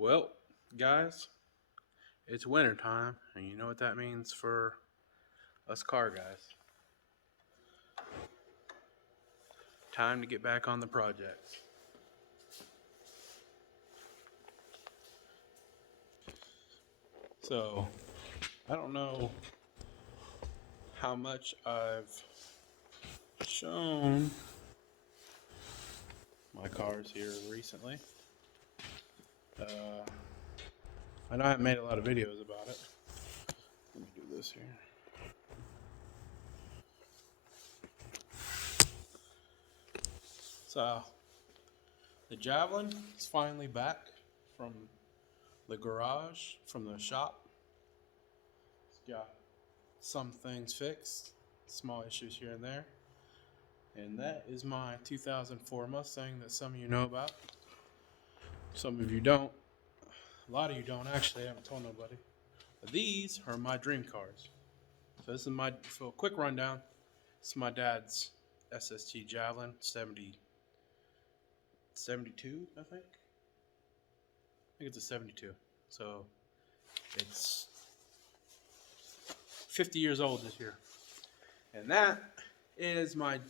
Well, guys, it's winter time, and you know what that means for us car guys. Time to get back on the project. So, I don't know how much I've shown my cars here recently. Uh, I know I haven't made a lot of videos about it. Let me do this here. So, the Javelin is finally back from the garage, from the shop. It's got some things fixed, small issues here and there. And that is my 2004 Mustang that some of you know about. Some of you don't. A lot of you don't actually. I haven't told nobody. But these are my dream cars. So this is for a quick rundown. This is my dad's Sst Javelin 72, I think. I think it's a 72. So it's 50 years old this year. And that is my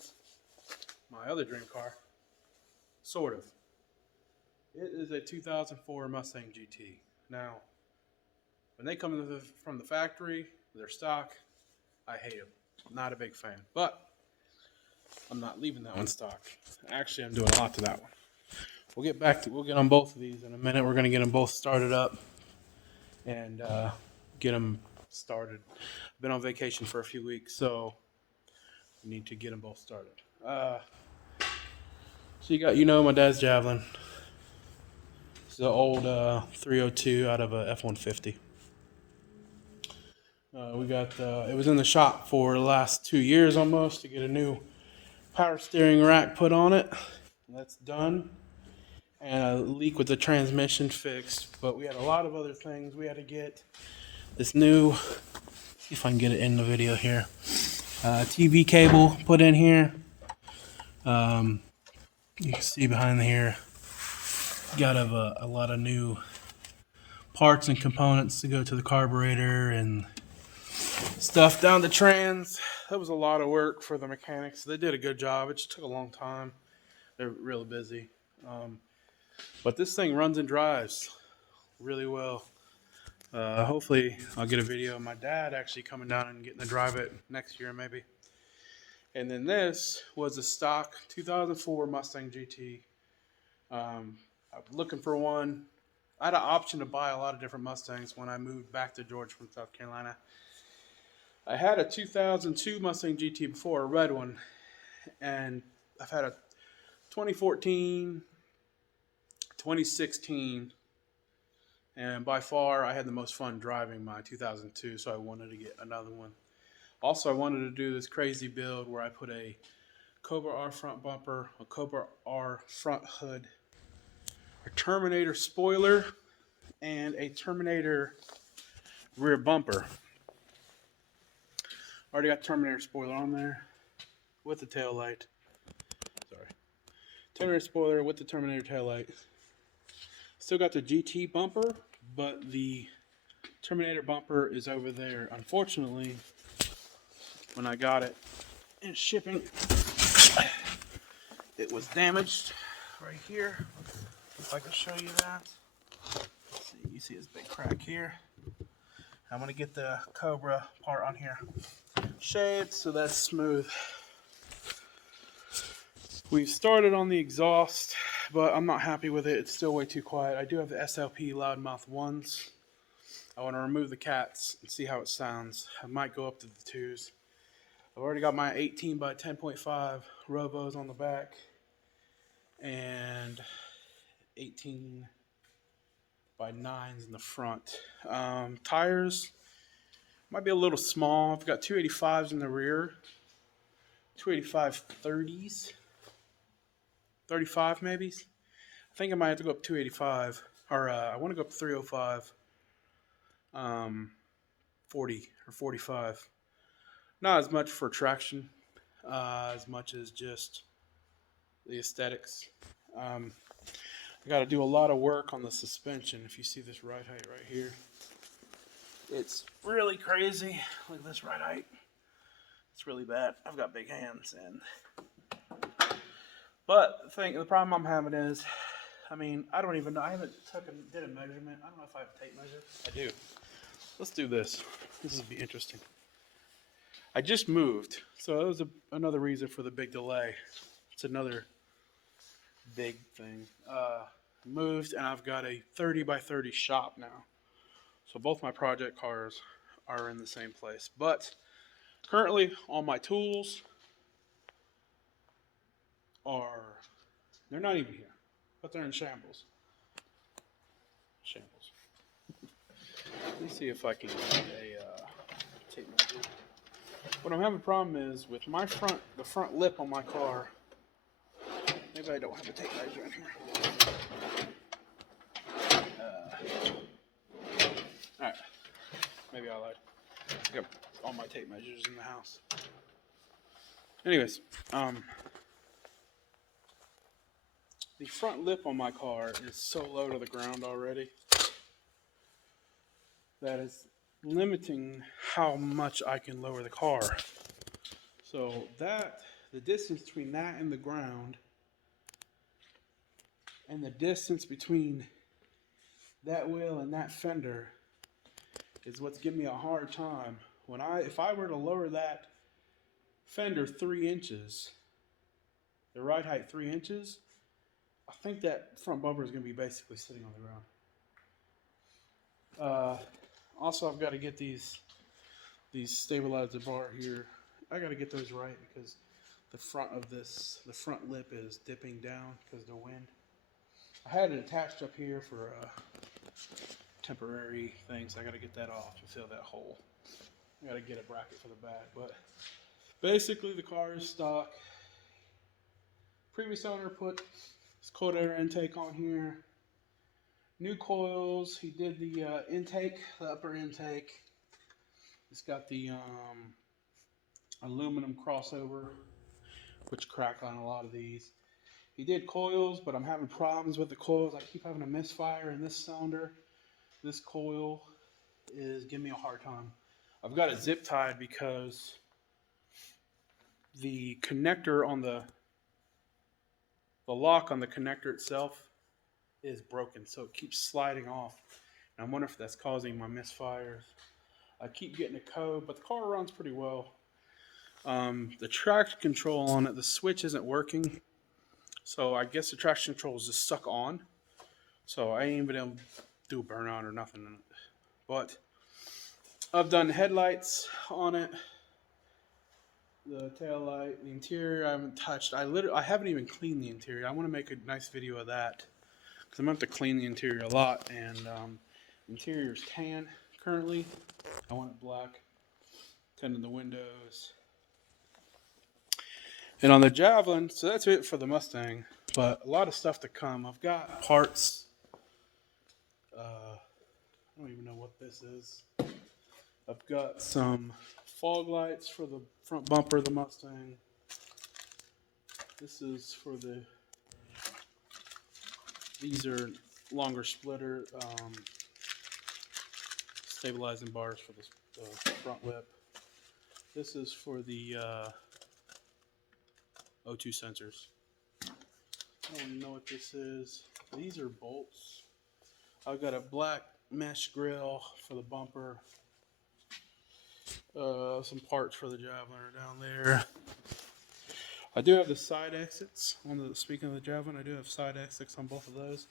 other dream car. Sort of. It is a 2004 Mustang GT. Now, when they come from the factory, they're stock, I hate them. Not a big fan. But I'm not leaving that one stock. Actually, I'm doing a lot to that one. We'll get on both of these in a minute. We're going to get them both started up and get them started. I've been on vacation for a few weeks, so we need to get them both started. So you know my dad's Javelin. It's an old 302 out of a F-150. It was in the shop for the last 2 years almost to get a new power steering rack put on it. That's done. And a leak with the transmission fixed. But we had a lot of other things. We had to get this new, see if I can get it in the video here, TV cable put in here. You can see behind here, got a lot of new parts and components to go to the carburetor and stuff down the trans. That was a lot of work for the mechanics. They did a good job. It just took a long time. They're really busy. But this thing runs and drives really well. Hopefully I'll get a video of my dad actually coming down and getting to drive it next year maybe. And then this was a stock 2004 Mustang GT. I'm looking for one. I had an option to buy a lot of different Mustangs when I moved back to Georgia from South Carolina. I had a 2002 Mustang GT before, a red one, and I've had a 2014, 2016, and by far I had the most fun driving my 2002, so I wanted to get another one. Also, I wanted to do this crazy build where I put a Cobra R front bumper, a Cobra R front hood, a Terminator spoiler, and a Terminator rear bumper. Already got Terminator spoiler on there with the tail light. Sorry. Terminator spoiler with the Terminator tail light. Still got the GT bumper, but the Terminator bumper is over there. Unfortunately, when I got it in shipping, it was damaged right here. If I can show you that. Let's see, you see this big crack here. I'm going to get the Cobra part on here shaved so that's smooth. We've started on the exhaust, but I'm not happy with it. It's still way too quiet. I do have the SLP loudmouth 1s. I want to remove the cats and see how it sounds. I might go up to the 2s. I've already got my 18 by 10.5 Robos on the back and 18 by 9s in the front. Tires might be a little small. I've got 285s in the rear, 285 30s, 35 maybe. I think I might have to go up 285, or I want to go up 305, 40 or 45. Not as much for traction, as much as just the aesthetics. I got to do a lot of work on the suspension. If you see this ride height right here, it's really crazy. Look at this ride height. It's really bad. I've got big hands, but the problem I'm having is, I mean, I don't even know. I haven't did a measurement. I don't know if I have a tape measure. I do. Let's do this. This will be interesting. I just moved, so that was another reason for the big delay. It's another big thing. Moved, and I've got a 30 by 30 shop now. So both my project cars are in the same place. But currently, all my tools they're not even here, but they're in shambles. Shambles. Let me see if I can get a tape measure. What I'm having a problem is with the front lip on my car. Maybe I don't have a tape measure in here. Alright. Maybe I lied. I got all my tape measures in the house. Anyways, the front lip on my car is so low to the ground already that is limiting how much I can lower the car. So the distance between that and the ground, and the distance between that wheel and that fender is what's giving me a hard time. If I were to lower that fender 3 inches, the ride height 3 inches, I think that front bumper is going to be basically sitting on the ground. Also, I've got to get these stabilizer bar here. I got to get those right because the front lip is dipping down because of the wind. I had it attached up here for temporary things. I got to get that off to fill that hole. I got to get a bracket for the back, but basically the car is stock. Previous owner put this cold air intake on here. New coils. He did the intake, the upper intake. It's got the aluminum crossover, which crack on a lot of these. He did coils, but I'm having problems with the coils. I keep having a misfire in this cylinder. This coil is giving me a hard time. I've got it zip tied because the connector on the lock on the connector itself is broken, so it keeps sliding off. And I wonder if that's causing my misfires. I keep getting a code, but the car runs pretty well. The traction control on it, the switch isn't working. So I guess the traction control is just stuck on. So I ain't even able to do a burnout or nothing in it. But I've done headlights on it, the tail light, the interior I haven't touched. I haven't even cleaned the interior. I want to make a nice video of that because I'm going to have to clean the interior a lot. And interior is tan currently. I want it black. Tinted the windows. And on the Javelin, so that's it for the Mustang, but a lot of stuff to come. I've got parts. I don't even know what this is. I've got some fog lights for the front bumper of the Mustang. This is for these are longer splitter stabilizing bars for the front lip. This is for the O2 sensors. I don't know what this is. These are bolts. I've got a black mesh grill for the bumper. Some parts for the Javelin are down there. I do have the side exits. Speaking of the Javelin, I do have side exits on both of those.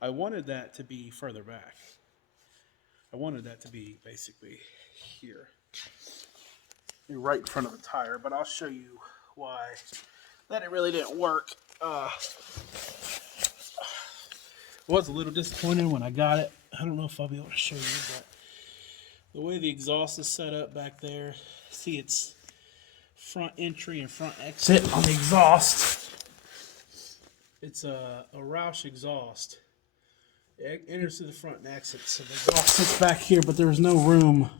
I wanted that to be further back. I wanted that to be basically here, right in front of the tire, but I'll show you why that it really didn't work. Was a little disappointed when I got it. I don't know if I'll be able to show you, but the way the exhaust is set up back there, see it's front entry and front exit on the exhaust. It's a Roush exhaust. It enters through the front and exits. So the exhaust sits back here, but there's no room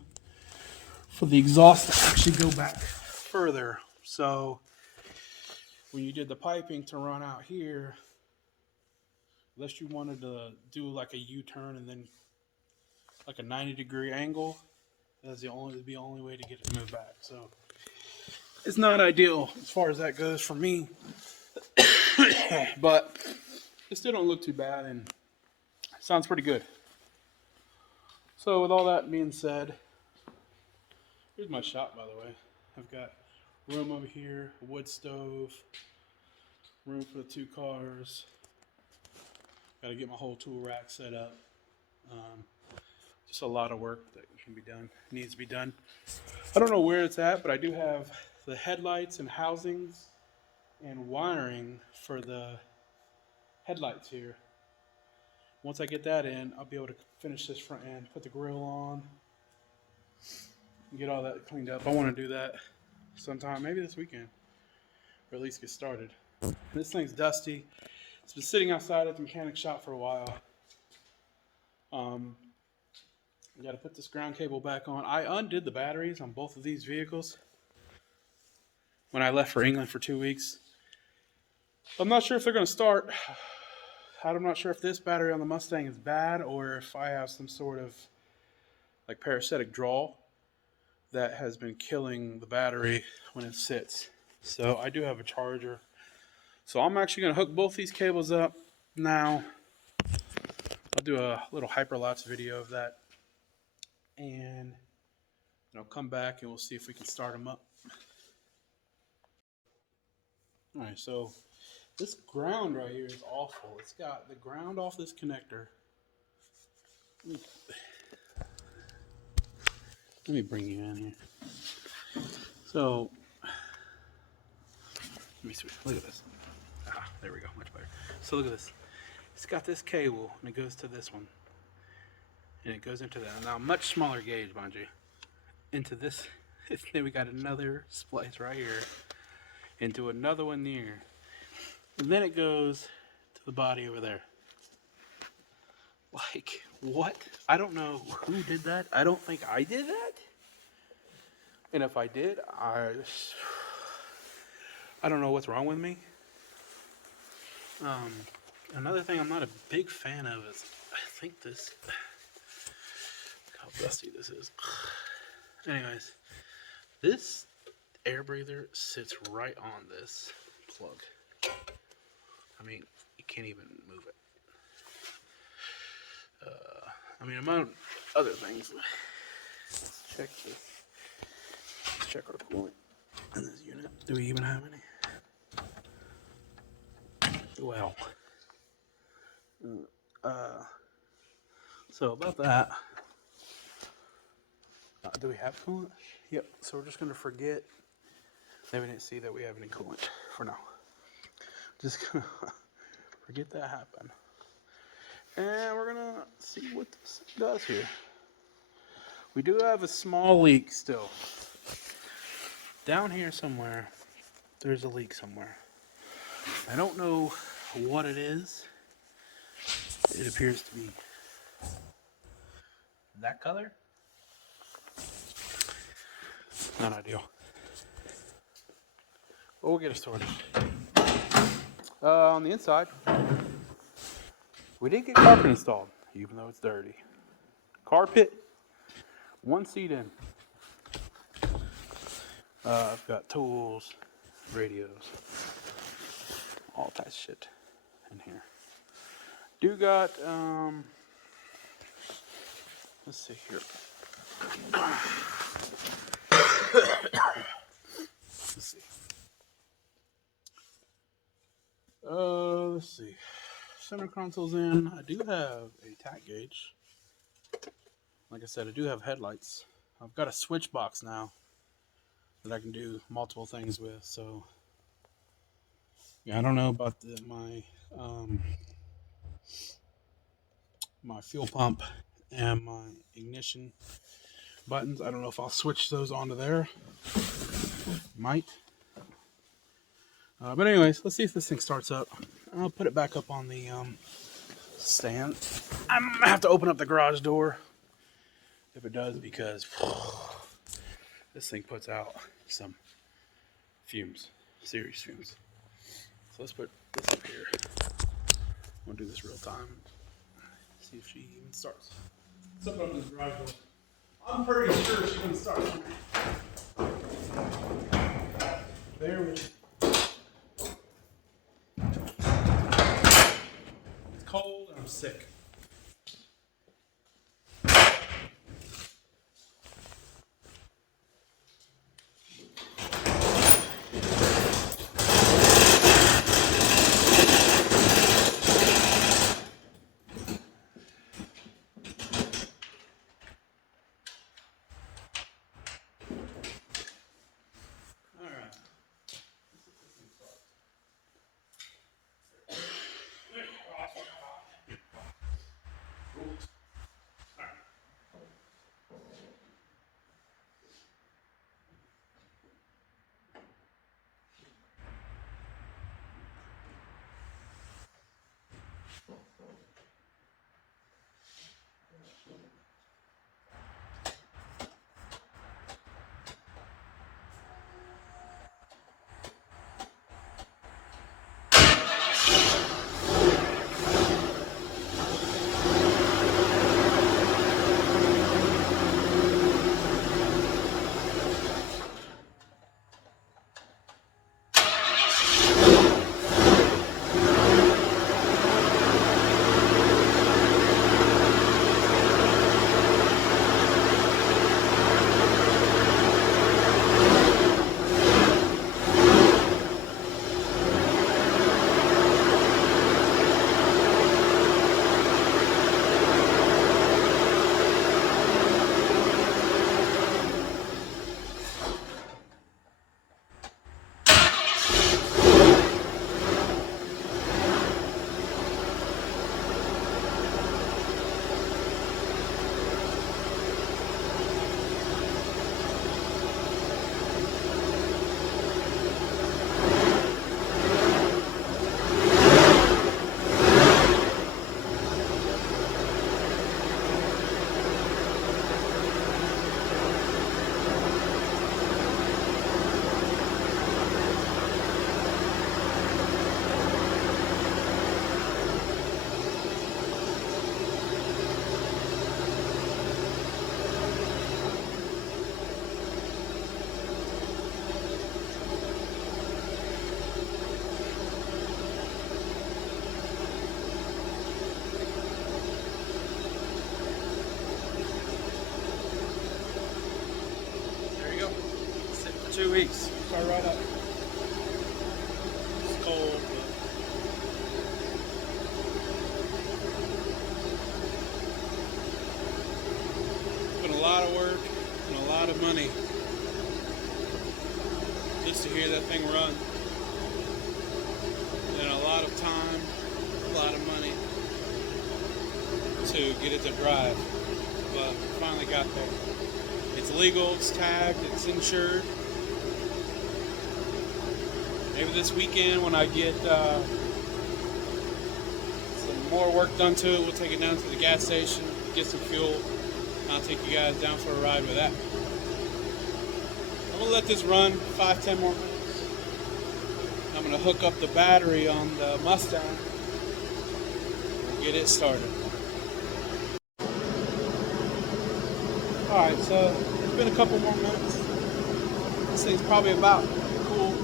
for the exhaust to actually go back further. So when you did the piping to run out here, unless you wanted to do like a U-turn and then like a 90-degree angle. That's the only way to get it to move back. So it's not ideal as far as that goes for me, but it still don't look too bad and sounds pretty good. So with all that being said, here's my shop, by the way. I've got room over here, a wood stove, room for the 2 cars. Got to get my whole tool rack set up. Just a lot of work that can be done, needs to be done. I don't know where it's at, but I do have the headlights and housings and wiring for the headlights here. Once I get that in, I'll be able to finish this front end, put the grill on, and get all that cleaned up. I want to do that sometime, maybe this weekend, or at least get started. This thing's dusty. It's been sitting outside at the mechanic shop for a while. I got to put this ground cable back on. I undid the batteries on both of these vehicles when I left for England for 2 weeks. I'm not sure if they're going to start. I'm not sure if this battery on the Mustang is bad or if I have some sort of like parasitic draw that has been killing the battery when it sits. So I do have a charger. So I'm actually going to hook both these cables up now. I'll do a little hyperlapse video of that. And I'll come back and we'll see if we can start them up. Alright, so this ground right here is awful. It's got the ground off this connector. Let me bring you in here. So, let me switch. Look at this. There we go, much better. So look at this. It's got this cable and it goes to this one. And it goes into that. Now, much smaller gauge, mind you. Into this. Then we got another splice right here. Into another one there. And then it goes to the body over there. Like, what? I don't know who did that. I don't think I did that. And if I did, I don't know what's wrong with me. Another thing I'm not a big fan of is, I think this, look how dusty this is. Anyways, this air breather sits right on this plug. I mean, you can't even move it. I mean, among other things, let's check this. Let's check our coolant in this unit. Do we even have any? Well, so about that, do we have coolant? Yep, so we're just going to forget that we didn't see that we have any coolant for now. Just going to forget that happened. And we're going to see what this does here. We do have a small leak still. Down here somewhere, there's a leak somewhere. I don't know what it is. It appears to be that color. Not ideal. But we'll get it sorted. On the inside, we did get carpet installed, even though it's dirty. Carpet, 1 seat in. I've got tools, radios, all types of shit in here. Do got, let's see here. Let's see. Let's see. Center console's in. I do have a tack gauge. Like I said, I do have headlights. I've got a switch box now that I can do multiple things with. So, yeah, I don't know about my fuel pump and my ignition buttons. I don't know if I'll switch those onto there. Might. But anyways, let's see if this thing starts up. I'll put it back up on the stand. I'm gonna have to open up the garage door if it does, because this thing puts out some fumes, serious fumes. So let's put this up here. We'll do this real time. See if she even starts. Let's open up this garage door. I'm pretty sure she's gonna start. Bear with me. It's cold and I'm sick. There you go. Sit for 2 weeks. Start right up. It's cold, but put a lot of work and a lot of money just to hear that thing run. And a lot of time, a lot of money to get it to drive. But finally got there. It's legal, it's tagged, it's insured. Maybe this weekend when I get some more work done to it, we'll take it down to the gas station, get some fuel, and I'll take you guys down for a ride with that. I'm going to let this run 5-10 more minutes. I'm going to hook up the battery on the Mustang and get it started. Alright, so it's been a couple more minutes. This thing's probably about cool.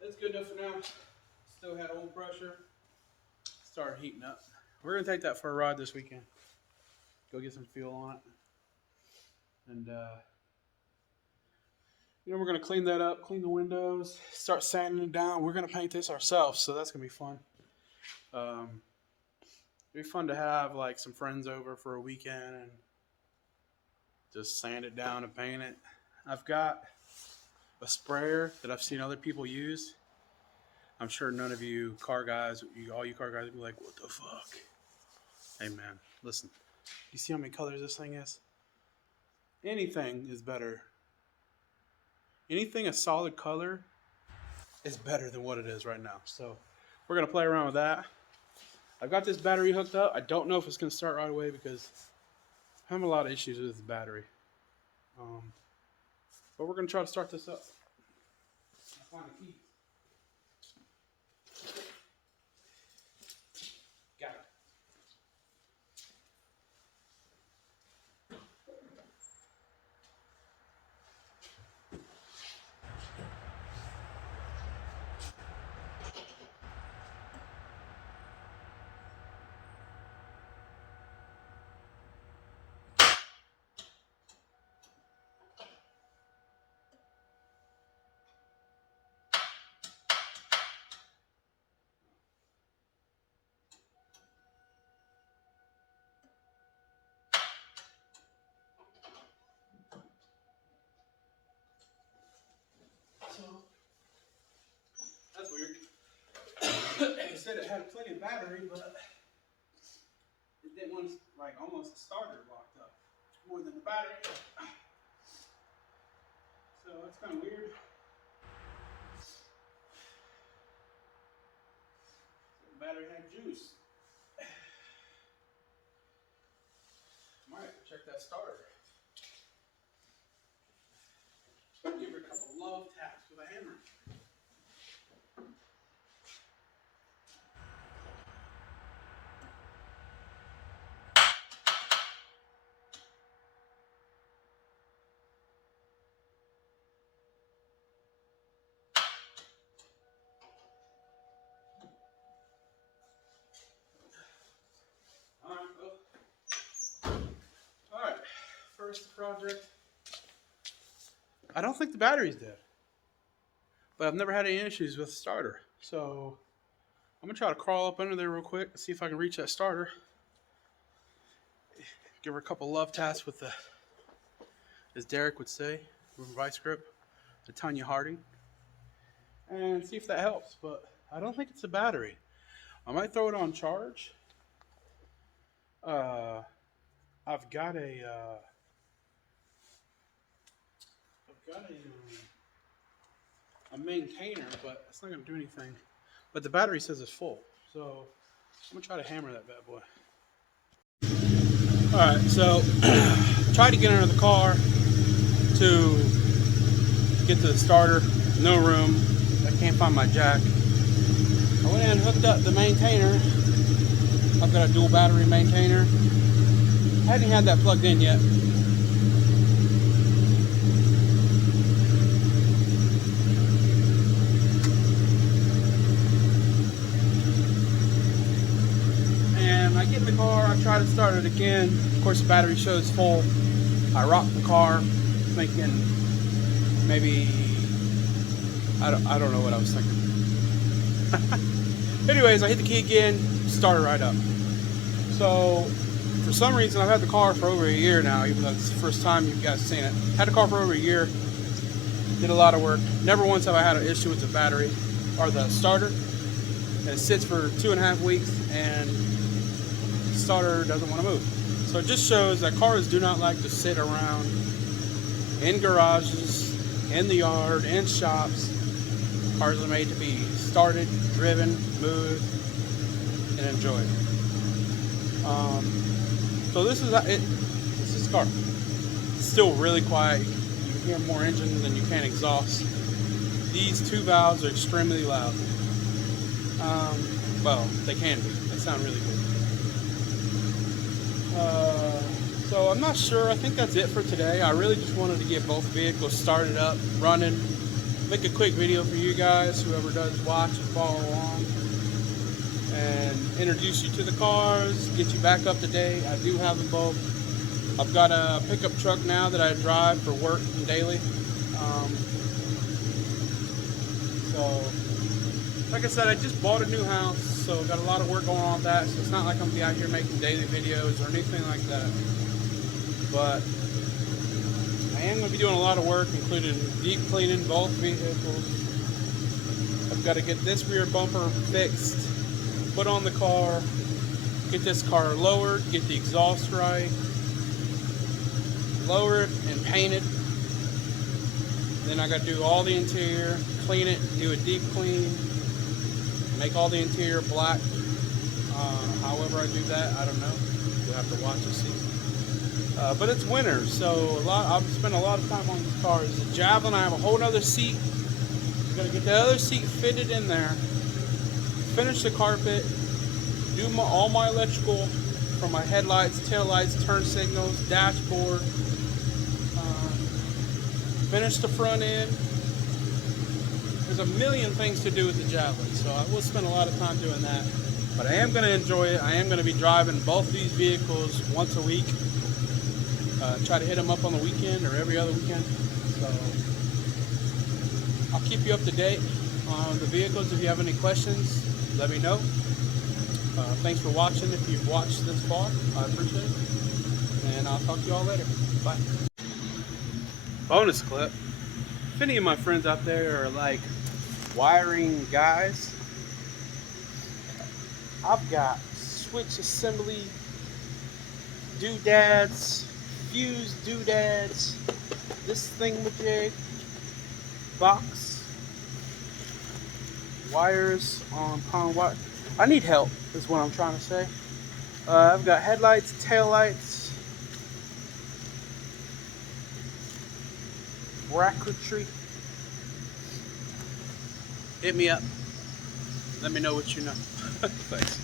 That's good enough for now. Still had oil pressure. Started heating up. We're going to take that for a ride this weekend. Go get some fuel on it. And, we're going to clean that up, clean the windows, start sanding it down. We're going to paint this ourselves, so that's going to be fun. It'd be fun to have, like, some friends over for a weekend and just sand it down and paint it. I've got a sprayer that I've seen other people use. I'm sure none of you car guys, all you car guys, would be like, what the fuck? Hey, man, listen. You see how many colors this thing is? anything is better. Anything a solid color is better than what it is right now. So we're gonna play around with that. I've got this battery hooked up. I don't know if it's gonna start right away because I'm having a lot of issues with this battery. But we're gonna try to start this up. I'll find the key. Got it. So that's weird. It said it had plenty of battery, but it didn't want to, like, almost the starter locked up more than the battery. So that's kind of weird. So the battery had juice. Might have to check that starter. Give her a couple of love taps with a hammer. Alright, first project. I don't think the battery's dead, but I've never had any issues with the starter. So I'm gonna try to crawl up under there real quick and see if I can reach that starter. Give her a couple love taps with the, as Derek would say, with vice grip, the Tanya Harding, and see if that helps. But I don't think it's a battery. I might throw it on charge. I've got a maintainer, but it's not going to do anything. But the battery says it's full, so I'm going to try to hammer that bad boy. Alright, so tried to get under the car to get to the starter. No room. I can't find my jack. I went in and hooked up the maintainer. I've got a dual battery maintainer. I hadn't had that plugged in yet. And I get in the car, I try to start it again. Of course, the battery shows full. I rock the car, thinking maybe, I don't know what I was thinking. Anyways, I hit the key again, start it right up. So, for some reason, I've had the car for over a year now, even though it's the first time you guys have seen it. Had the car for over a year, did a lot of work. Never once have I had an issue with the battery or the starter. And it sits for 2.5 weeks and the starter doesn't want to move. So it just shows that cars do not like to sit around in garages, in the yard, in shops. Cars are made to be started, driven, moved, and enjoyed. So this is it. This is the car. It's still really quiet. You hear more engine than you can exhaust. These two valves are extremely loud. Well, they can be. They sound really good. So I'm not sure. I think that's it for today. I really just wanted to get both vehicles started up, running, make a quick video for you guys, whoever does watch and follow along, and introduce you to the cars, get you back up to date. I do have them both. I've got a pickup truck now that I drive for work and daily. So, like I said, I just bought a new house, so got a lot of work going on with that. So it's not like I'm gonna be out here making daily videos or anything like that. But I am gonna be doing a lot of work, including deep cleaning both vehicles. I've got to get this rear bumper fixed, put on the car, get this car lowered, get the exhaust right, lower it and paint it. Then I got to do all the interior, clean it, do a deep clean, make all the interior black. However I do that, I don't know. You'll have to watch and see. But it's winter, so I've spent a lot of time on this car. It's a Javelin. I have a whole other seat. I'm gonna get the other seat fitted in there. Finish the carpet. Do all my electrical for my headlights, tail lights, turn signals, dashboard. Finish the front end. There's a million things to do with the Javelin, so I will spend a lot of time doing that. But I am going to enjoy it. I am going to be driving both these vehicles once a week. Try to hit them up on the weekend or every other weekend. So I'll keep you up to date on the vehicles. If you have any questions, let me know. Thanks for watching. If you've watched this far, I appreciate it. And I'll talk to you all later. Bye. Bonus clip. If any of my friends out there are like wiring guys, I've got switch assembly doodads, fuse doodads, this thingamajig, box, wires on pound wire. I need help, is what I'm trying to say. I've got headlights, tail lights, bracketry. Hit me up. Let me know what you know. Thanks.